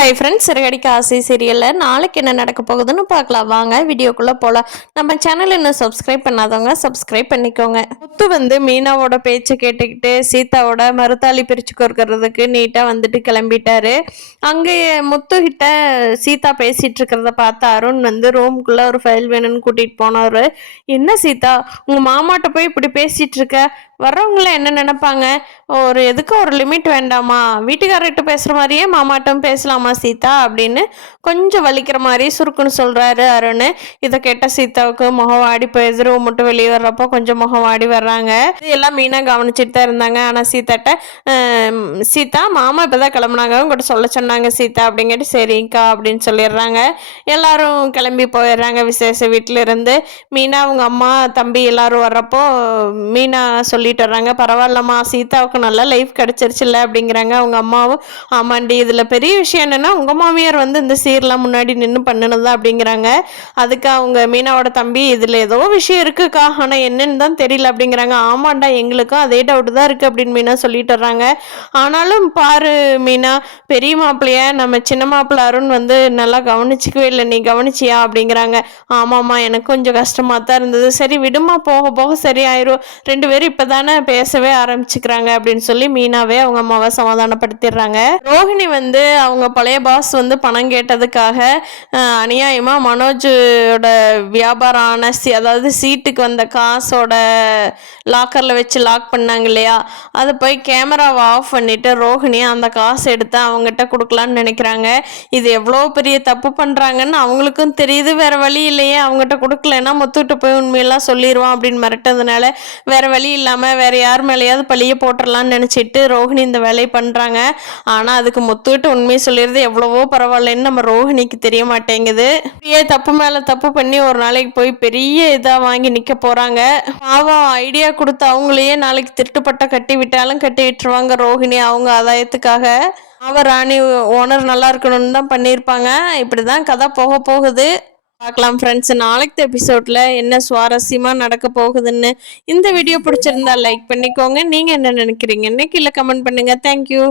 Hi friends, Siragadikka ஆசை சீரியலில் நாளைக்கு என்ன நடக்க போகுதுன்னு பார்க்கலாம். வாங்க வீடியோக்குள்ளே போகலாம். நம்ம சேனல் இன்னும் சப்ஸ்கிரைப் பண்ணாதவங்க சப்ஸ்கிரைப் பண்ணிக்கோங்க. முத்து மீனாவோட பேச்சை கேட்டுக்கிட்டு சீதாவோட மறுத்தாலி பிரித்து கொடுக்கறதுக்கு நீட்டாக வந்துட்டு கிளம்பிட்டாரு. அங்கே முத்து கிட்ட சீதா பேசிகிட்டு இருக்கிறத பார்த்து அருண் ரூமுக்குள்ளே ஒரு ஃபைல் வேணும்னு கூட்டிகிட்டு போனவர். என்ன சீதா, உங்கள் மாமாட்ட போய் இப்படி பேசிகிட்டு இருக்க? வர்றவங்கள என்ன நினைப்பாங்க? எதுக்கு ஒரு லிமிட் வேண்டாமா? வீட்டுக்காரர்கிட்ட பேசுகிற மாதிரியே மாமாட்டம் பேசலாமா சீதா அப்படின்னு கொஞ்சம் வலிக்கிற மாதிரி சுருக்குன்னு சொல்கிறாரு அருண். இதை கேட்ட சீதாவுக்கு முகம் வாடி போயிடுது. ரூம் மட்டும் வெளியே வர்றப்போ கொஞ்சம் முகம் வாடி வர்றாங்க. எல்லாம் மீனாக கவனிச்சுட்டு தான் இருந்தாங்க. ஆனால் சீதாட்ட சீதா மாமா இப்போ தான் கிளம்புனாங்க, உங்கள்கிட்ட சொல்ல சொன்னாங்க சீதா அப்படிங்கிட்டு சரிங்கக்கா அப்படின்னு சொல்லிடுறாங்க. எல்லாரும் கிளம்பி போயிடுறாங்க விசேஷ வீட்டில் இருந்து. மீனா அவங்க அம்மா தம்பி எல்லாரும் வர்றப்போ மீனா சொல்லிட்டு வர்றாங்க, பரவாயில்லம்மா சீதாவுக்கு நல்லா லைஃப் கிடச்சிருச்சுல்ல அப்படிங்கிறாங்க. அவங்க அம்மாவும் ஆமாண்டி, இதில் பெரிய விஷயம் என்னென்னா உங்கள் மாமியார் இந்த சீர்லாம் முன்னாடி நின்று பண்ணினதா அப்படிங்கிறாங்க. அதுக்கு அவங்க மீனாவோட தம்பி இதில் ஏதோ விஷயம் இருக்குக்கா, ஆனால் என்னன்னு தான் தெரியல அப்படிங்கிறாங்க. ஆமாண்டா, எங்களுக்கும் அதே டவுட்டு தான் இருக்குது அப்படின்னு மீனா சொல்லிட்டு வர்றாங்க. ஆனாலும் பாரு மீனா, பெரிய மாப்பிள்ளைய நம்ம சின்ன மாப்பிள்ளை அருண் நல்லா கவனிச்சிக்கவே இல்லை, நீ கவனிச்சியா அப்படிங்கிறாங்க. ஆமாம்மா, எனக்கு கொஞ்சம் கஷ்டமாக தான் இருந்தது. சரி விடுமா, போக போக சரியாயிரும், ரெண்டு பேரும் இப்போ தானே பேசவே ஆரம்பிச்சுக்கிறாங்க அப்படின்னு சொல்லி மீனாவே அவங்க அம்மாவை சமாதானப்படுத்திடுறாங்க. ரோஹிணி அவங்க பழைய பாஸ் பணம் கேட்டதுக்காக அநியாயமாக மனோஜோட வியாபாரம் ஆன அதாவது சீட்டுக்கு வந்த காசோட லாக்கரில் வச்சு லாக் பண்ணாங்க இல்லையா, அதை போய் கேமராவை ஆஃப் பண்ணிவிட்டு ரோஹிணி அந்த காசை எடுத்து அவங்ககிட்ட கொடுக்கலான்னு நினைக்கிறாங்க. இது எவ்வளோ பெரிய தப்பு பண்ணுறாங்கன்னு அவங்களுக்கும் தெரியுது. வேறு வழி இல்லையே, அவங்ககிட்ட கொடுக்கலன்னா முத்துக்கிட்ட போய் உண்மையெல்லாம் சொல்லிடுவான் அப்படின்னு மிரட்டதுனால வேறு வழி இல்லாமல் வேறு யார் மேலேயாவது பழிய போட்டுடலான்னு நினச்சிட்டு ரோஹிணி இந்த வேலையை பண்ணுறாங்க. ஆனால் அதுக்கு முத்துக்கிட்ட உண்மையை சொல்லிடுறது எவ்வளவோ பரவாயில்லன்னு நம்ம ரோஹிணிக்கு தெரிய மாட்டேங்குது. தப்பு மேலே தப்பு பண்ணி ஒரு நாளைக்கு போய் பெரிய இதாக வாங்கி நிற்க போகிறாங்க. பாவம் ஐடியா கொடுத்து அவங்களையே நாளைக்கு திருட்டுப்பட்ட கட்டி விட்டாலும் கட்டி விட்டுருவாங்க ரோஹிணி அவங்க ஆதாயத்துக்காக. ராணி ஓனர் நல்லா இருக்கணும்னு தான் பண்ணியிருப்பாங்க. இப்படி தான் கதை போக போகுது. பார்க்கலாம் ஃப்ரெண்ட்ஸ், நாளைக்கு எபிசோடில் என்ன சுவாரஸ்யமாக நடக்க போகுதுன்னு. இந்த வீடியோ பிடிச்சிருந்தா லைக் பண்ணிக்கோங்க. நீங்கள் என்ன நினைக்கிறீங்கன்னு கீழே கமெண்ட் பண்ணுங்கள். தேங்க்யூ.